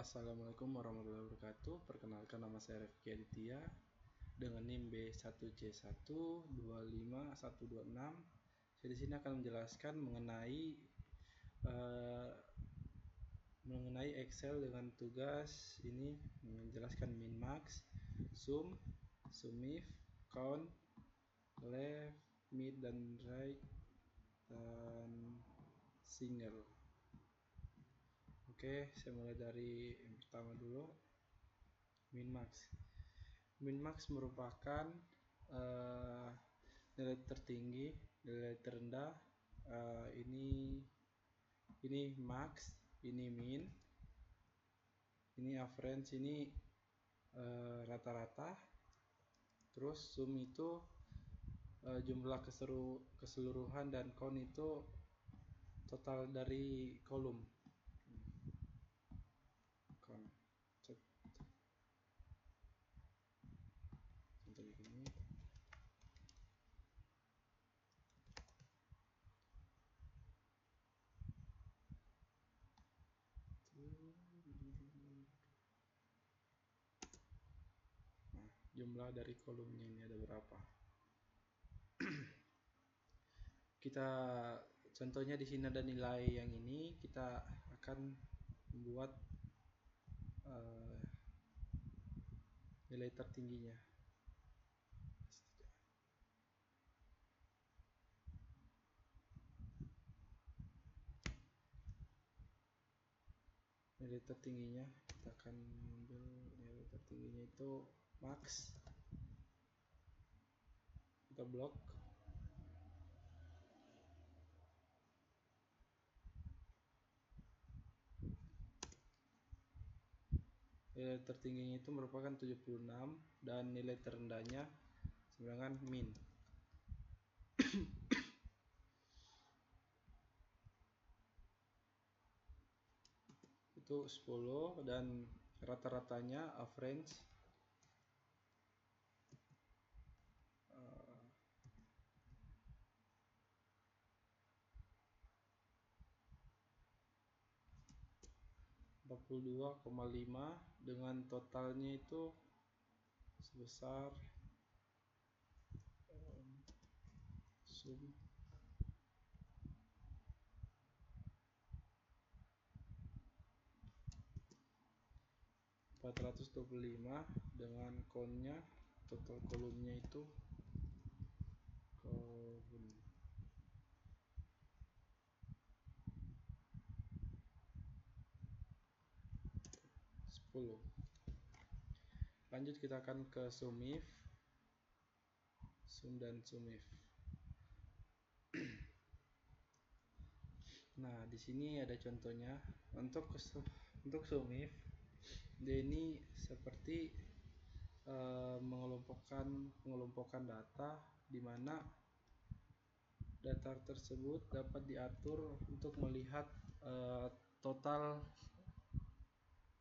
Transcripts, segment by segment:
Assalamualaikum warahmatullahi wabarakatuh. Perkenalkan, nama saya Rifki Aditya dengan NIM B1C1251126. Saya di sini akan menjelaskan mengenai Excel dengan tugas ini, menjelaskan min max, sum, sumif, count, left, mid dan right, dan single. Oke, saya mulai dari yang pertama dulu. Min max. Min max merupakan nilai tertinggi, nilai terendah. Ini max, ini min, ini average, ini rata-rata. Terus sum itu jumlah keseluruhan, dan count itu total dari kolom. Contoh begini. Nah, jumlah dari kolomnya ini ada berapa? Kita contohnya di sini ada nilai yang ini, kita akan membuat nilai tertingginya. Nilai tertingginya kita akan ambil nilai tertingginya itu max. Kita blok. Nilai tertingginya itu merupakan 76 dan nilai terendahnya sedangkan min. Itu 10 dan rata-ratanya average 42,5 dengan totalnya itu sebesar sum 425 dengan countnya, total kolomnya itu kolom 10. Lanjut kita akan ke sumif, sum dan sumif. Nah, di sini ada contohnya. Untuk sumif, dia ini seperti mengelompokkan data, di mana data tersebut dapat diatur untuk melihat total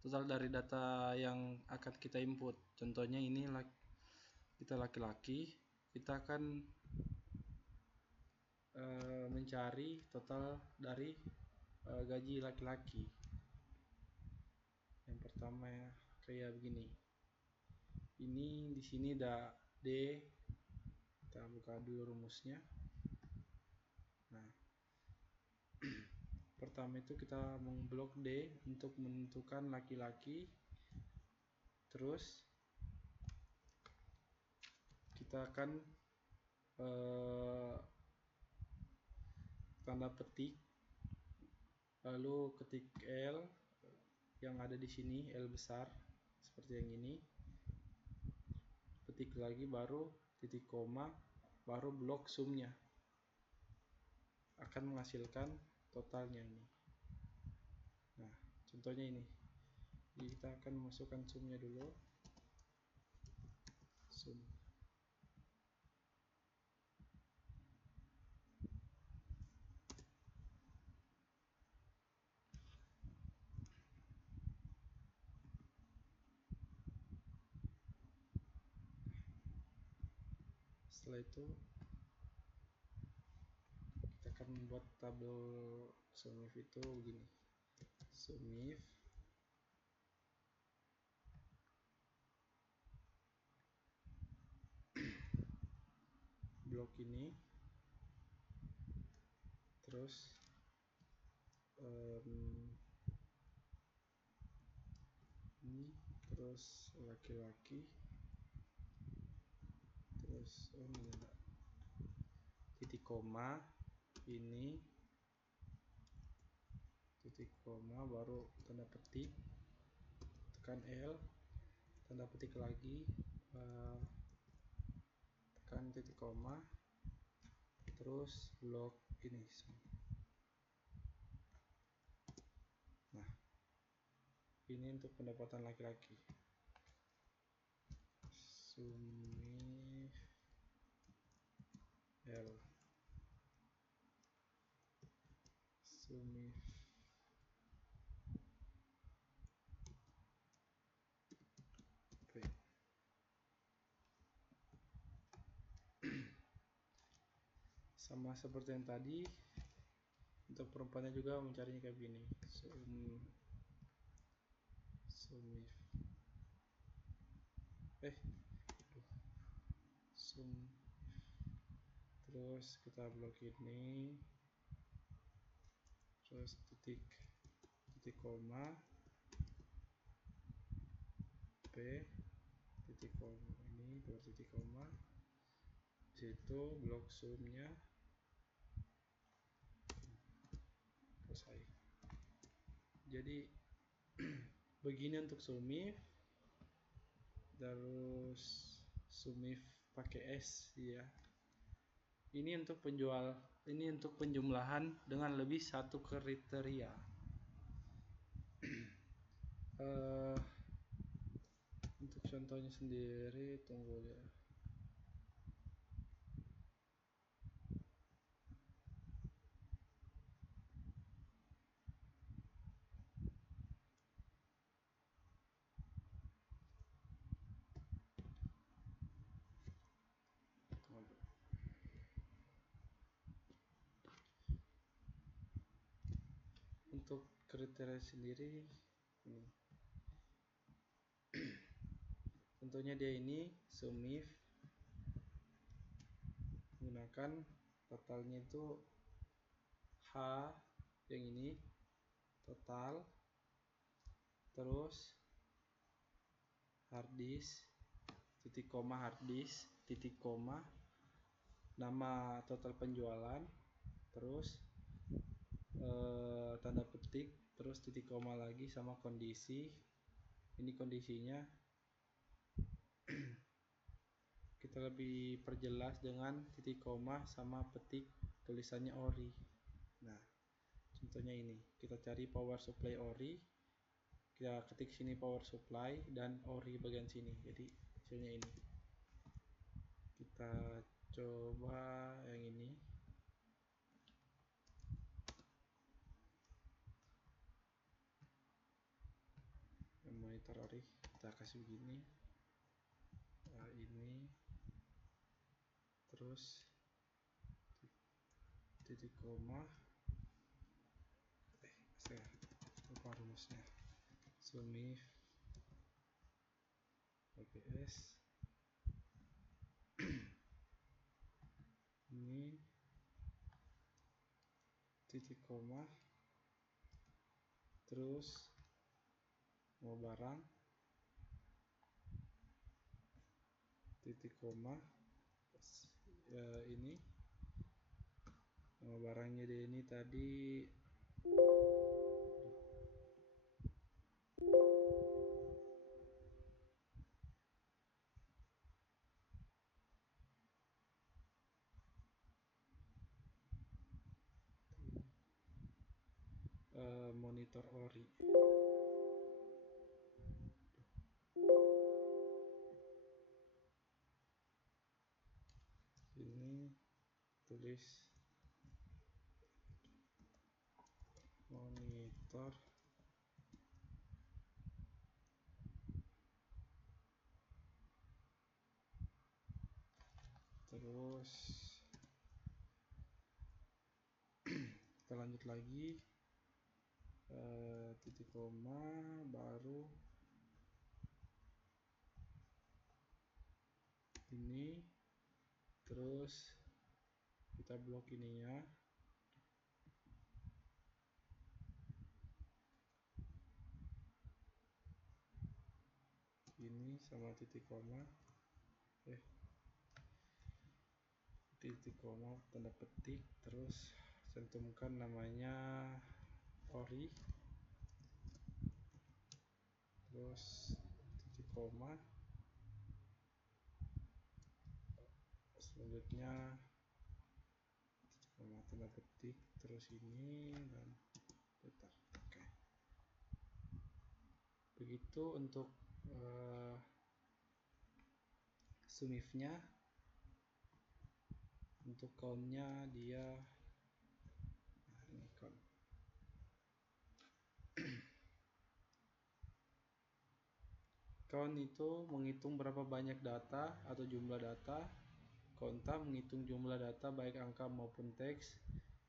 dari data yang akan kita input. Contohnya ini kita laki-laki, kita akan mencari total dari gaji laki-laki. Yang pertama kayak begini. Ini di sini ada D. Kita buka dulu rumusnya. Nah, pertama itu kita memblok D untuk menentukan laki-laki. Terus kita akan tanda petik, lalu ketik L yang ada di sini, L besar seperti yang ini, petik lagi, baru titik koma, baru blok sumnya, akan menghasilkan totalnya ini. Nah, contohnya ini. Jadi kita akan memasukkan sumnya dulu. Sum. Setelah itu kita akan membuat tabel sumif itu begini. Sumif ini, terus ini, terus laki-laki, terus ini enggak, titik koma, ini titik koma, baru tanda petik, tekan L, tanda petik lagi, tekan titik koma, terus blok ini. Nah, ini untuk pendapatan laki-laki. Sumif L, sumif P. Sama seperti yang tadi, untuk perempuannya juga mencarinya kayak gini, sumif terus kita blok ini, terus titik koma, P, titik koma ini, dua titik koma, situ blok sumnya selesai. Jadi begini untuk sumif. Terus sumif pakai S ya. Ini untuk penjumlahan dengan lebih satu kriteria. Untuk contohnya sendiri, tunggu ya. Untuk kriteria sendiri ini. Tentunya dia ini sumif menggunakan totalnya itu H yang ini total, terus harddisk, titik koma harddisk, titik koma, nama total penjualan, terus tanda petik, terus titik koma lagi sama kondisi. Ini kondisinya kita lebih perjelas dengan titik koma sama petik tulisannya ori. Nah, contohnya ini, kita cari power supply ori, kita ketik sini power supply dan ori bagian sini, jadi hasilnya ini. Kita coba yang ini, monitor ori, kita kasih begini, ini, terus titik koma, saya lupa rumusnya, sumif LPS, ini titik koma, terus mau barang, titik koma, ini nama barangnya di ini tadi monitor ori. Ini tulis monitor terus kita lanjut lagi, titik koma, baru ini, terus kita blok ininya, ini sama titik koma, titik koma tanda petik, terus cantumkan namanya ori, terus titik koma, selanjutnya titik koma tanda petik, terus ini dan bentar. Oke. Begitu untuk sumifnya. Untuk countnya dia, nah ini count. Count itu menghitung berapa banyak data atau jumlah data. Counta menghitung jumlah data baik angka maupun teks.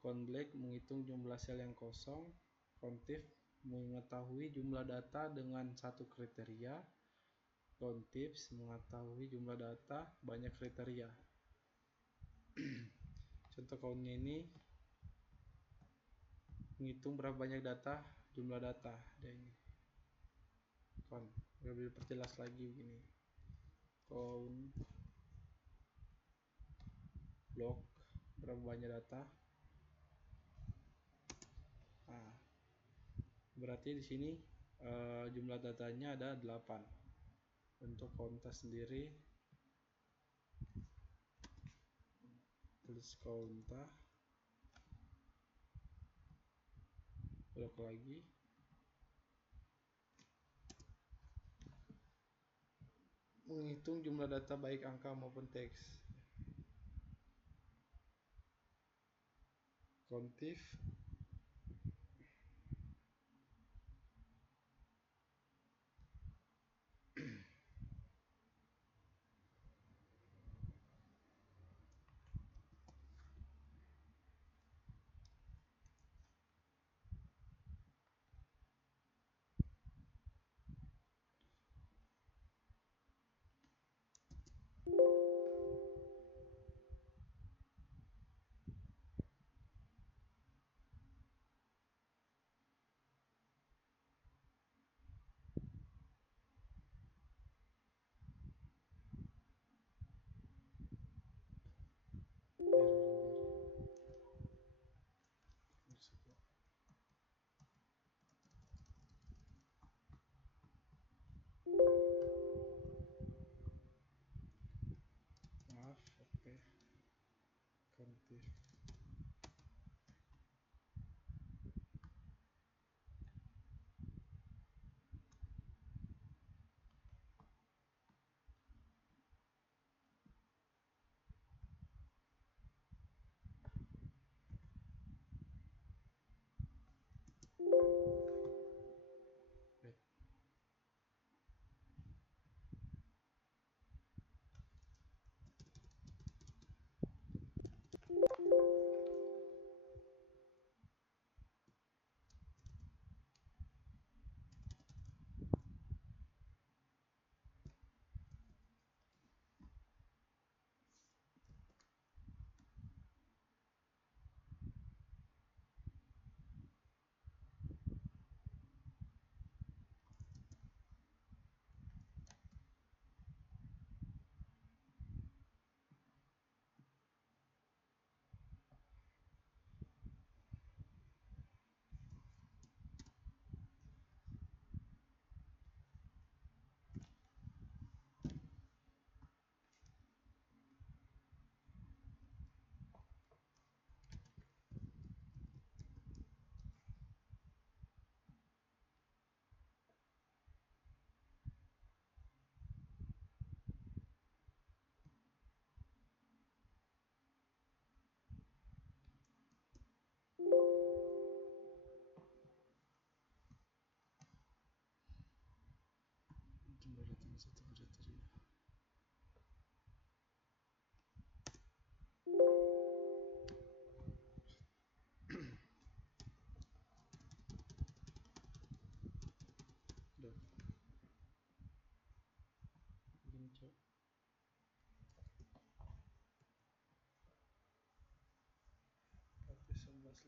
Count blank menghitung jumlah sel yang kosong. Countif mengetahui jumlah data dengan satu kriteria. Countifs mengetahui jumlah data banyak kriteria. Contoh countnya ini menghitung berapa banyak data, jumlah data. Ada ini. Count. Lebih perjelas lagi begini. Count blok berapa banyak data. Nah, berarti di sini jumlah datanya ada 8. Untuk counta sendiri, tulis counta, blok lagi, menghitung jumlah data baik angka maupun teks. Countif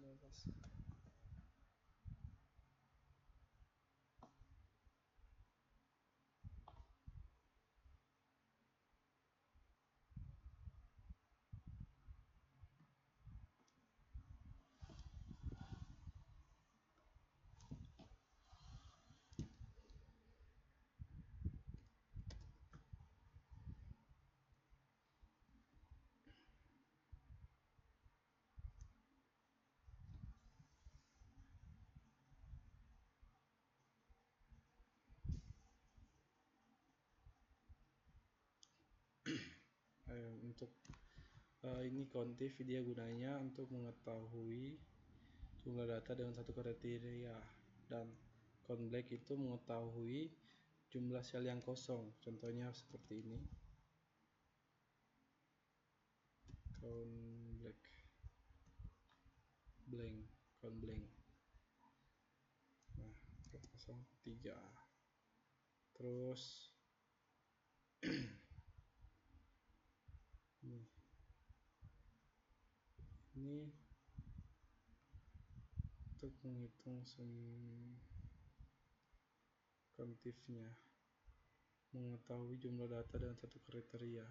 19. Untuk ini kontif dia gunanya untuk mengetahui jumlah data dengan satu kriteria, dan count blank itu mengetahui jumlah sel yang kosong. Contohnya seperti ini, count blank. Nah, kosong 3. Terus ini untuk menghitung kontifnya, mengetahui jumlah data dengan satu kriteria.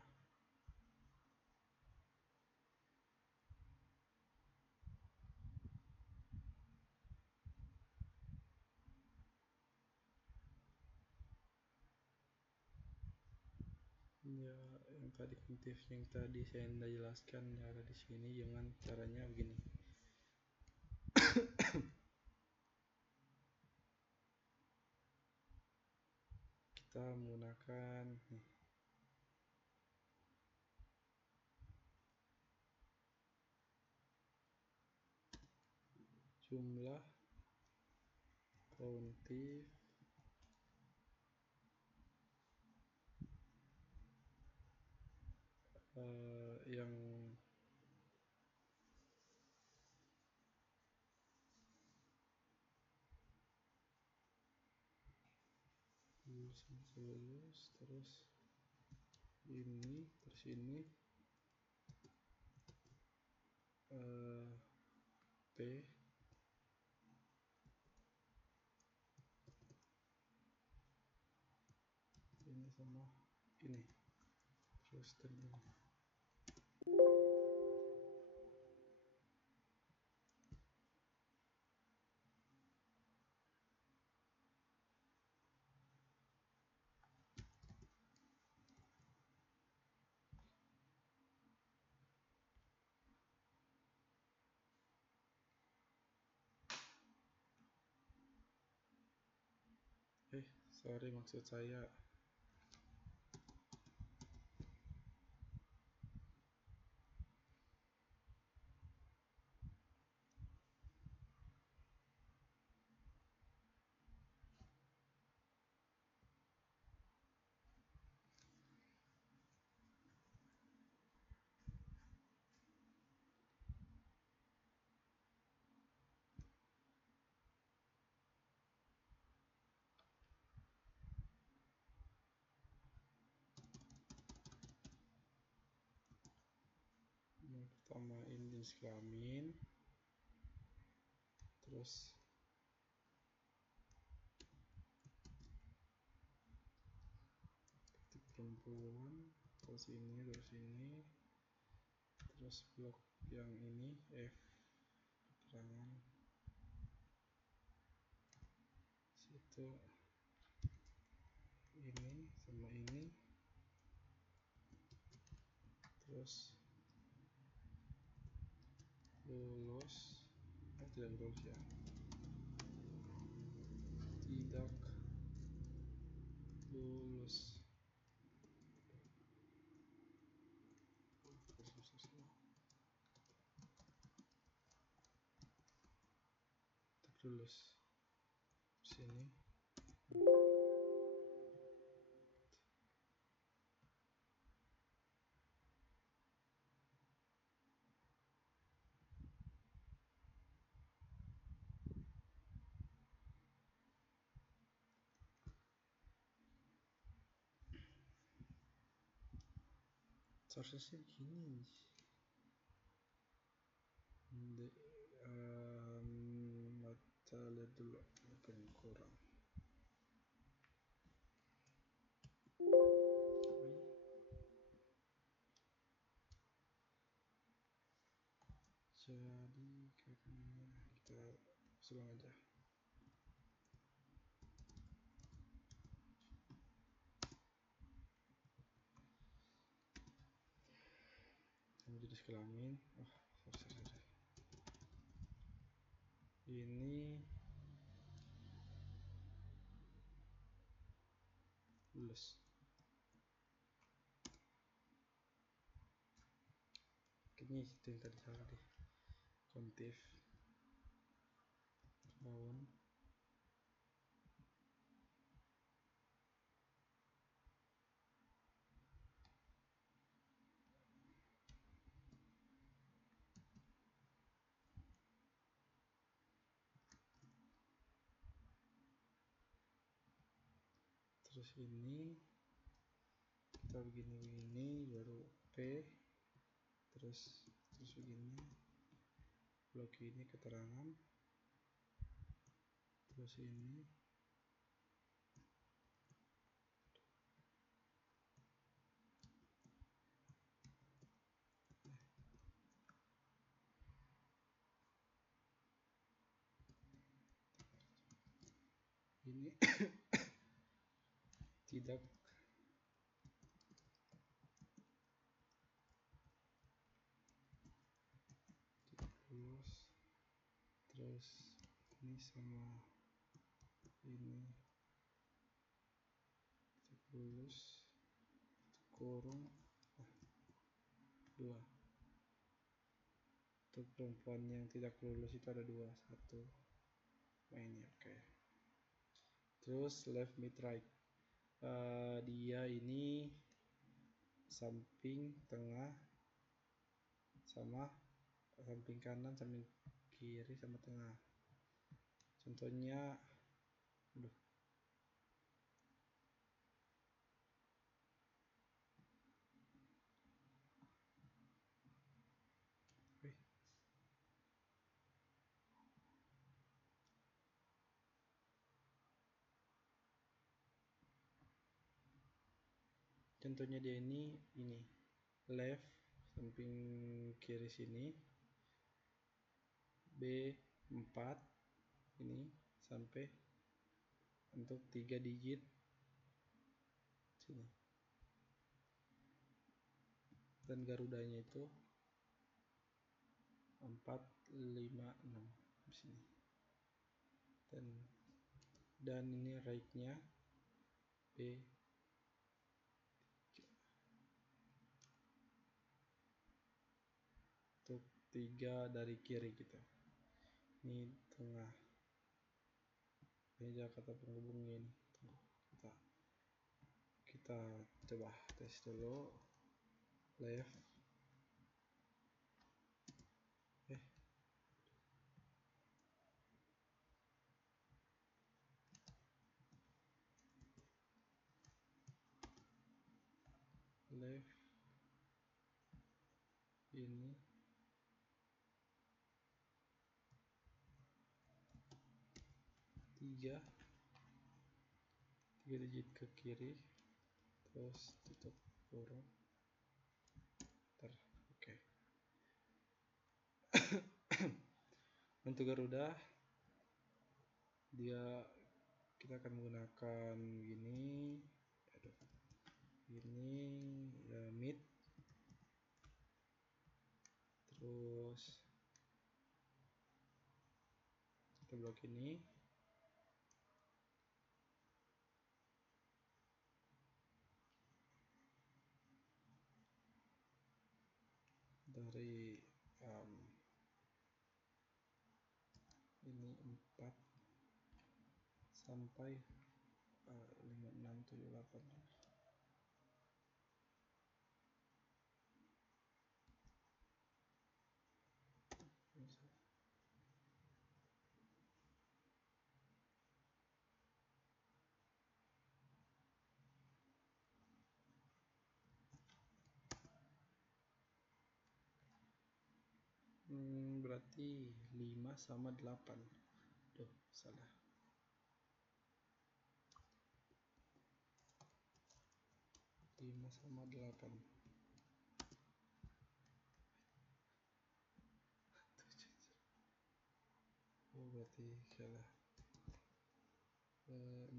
Ya, yang tadi kontif yang tadi saya jelaskan ya, ada di sini. Dengan caranya begini. Kita menggunakan jumlah kontif yang lulus, terus ini, terus ini P ini sama ini, terus dan ini. Sorry, maksud saya yang pertama ini jenis kelamin, terus ketik perempuan, terus ini, terus blok yang ini F keterangan situ, ini sama ini, terus lulus, tidak lulus ya, tidak lulus. Tidak lulus sini. Seharusnya gini. kita lihat dulu apa yang kurang. Jadi karena kita ulang aja. Jenis kelamin, sorry. Ini lulus. Ini itu yang tadi salah deh. Kontif bawon. Terus ini kita begini baru P, terus begini, blok ini keterangan, terus ini tidak lulus, terus ini sama ini tidak lulus, kurung 2. Untuk perempuan yang tidak lulus itu ada 2, 1 ini oke. Terus left mid right, dia ini samping tengah sama samping kanan, samping kiri sama tengah. Contohnya contohnya dia ini left samping kiri sini, B4 ini sampai untuk 3 digit sini, dan garudanya itu 456 di sini, dan ini right-nya B untuk 3 dari kiri gitu. Ini tengah, ini kata penghubungnya ini. Kita coba tes dulu. Left left ini 3 digit ke kiri, terus tutup kurung, oke. Untuk Garuda kita akan menggunakan gini mid, terus kita blok ini, dari ini 4 sampai 5, 6, 7, 8. Berarti 5 sama 8, Salah. Lima sama 8. Oh, berarti salah. 6.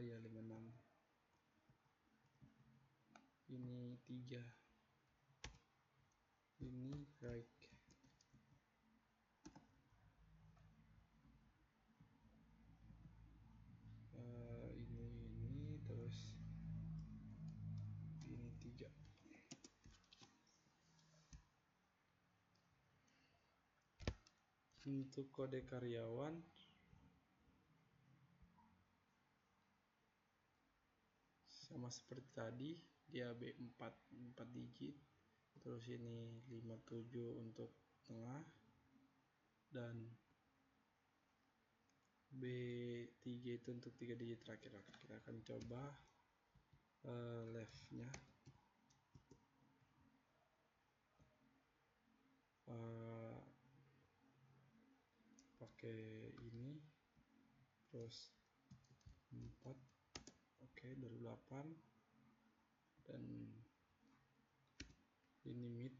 Ya 56. Ini 3. Ini right. Ini terus ini 3. Untuk kode karyawan sama seperti tadi, dia B4 4 digit. Terus ini 57 untuk tengah dan B3 itu untuk 3 digit terakhir. Kita akan coba left-nya. Pakai ini terus 4. Oke, 28 dan ini mid.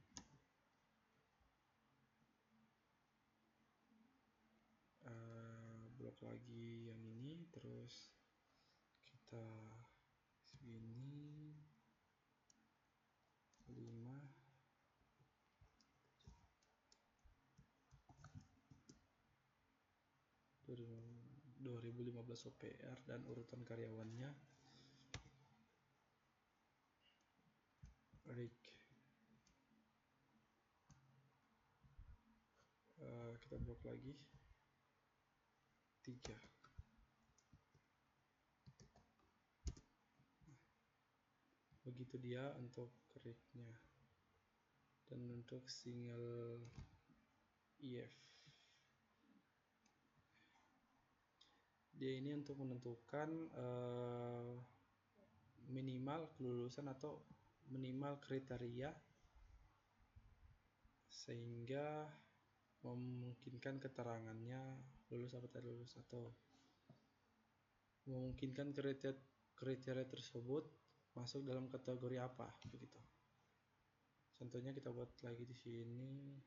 Blok lagi yang ini, terus kita segini 5. 2015 OPR dan urutan karyawannya Rick. Kita blok lagi 3. Begitu dia untuk Rick-nya. Dan untuk single EF, dia ini untuk menentukan minimal kelulusan atau minimal kriteria sehingga memungkinkan keterangannya lulus atau tidak lulus, atau memungkinkan kriteria tersebut masuk dalam kategori apa begitu. Contohnya kita buat lagi di sini.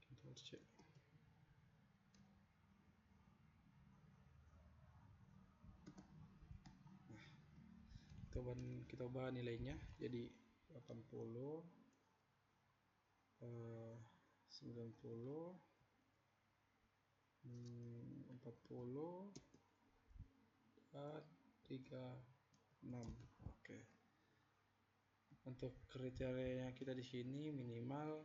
Ctrl C. Kita ubah nilainya jadi 80, 90, 40, 36. Oke. Untuk kriteria kita di sini minimal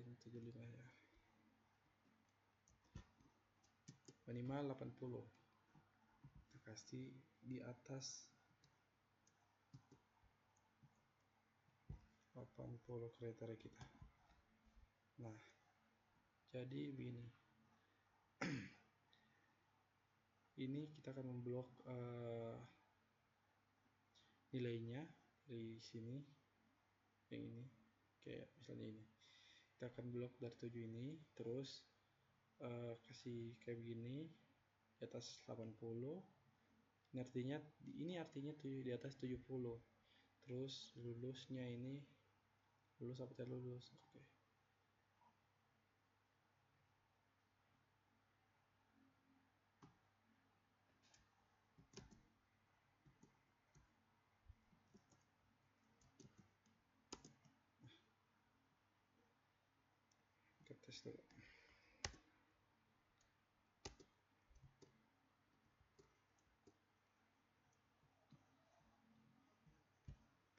ini 75 ya. Minimal 80. Kita kasih di atas 80 kriteria kita. Nah, jadi begini. Ini kita akan memblok nilainya dari sini, yang ini, kayak misalnya ini. Kita akan blok dari 7 ini, terus kasih kayak begini di atas 80. Ini artinya di atas 70. Terus lulusnya ini lulus apa tidak lulus. Oke. Kita tes dulu.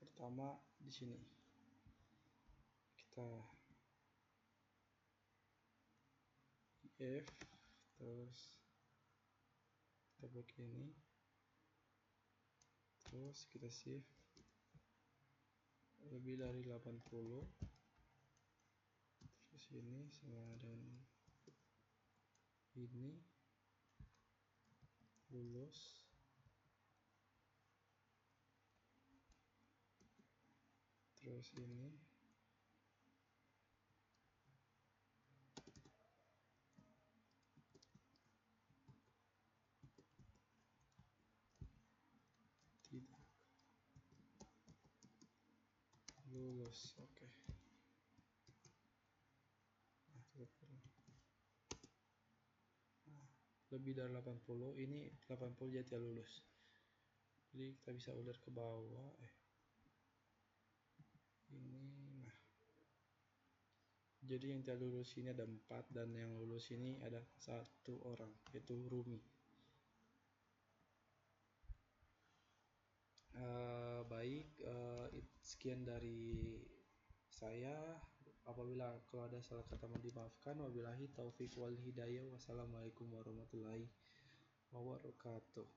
Pertama di sini kita F, terus kita blok ini, terus kita shift lebih dari 80, sini sama dengan ini lulus. Terus ini tidak lulus. Oke. Nah, lebih dari 80, ini 80 jadi tidak lulus. Jadi kita bisa order ke bawah. Ini, nah. Jadi yang tidak lulus ini ada 4 dan yang lulus ini ada 1 orang, yaitu Rumi. Baik, sekian dari saya. Apabila kalau ada salah kata mohon dimaafkan. Wabillahi taufiq wal hidayah. Wassalamualaikum warahmatullahi wabarakatuh.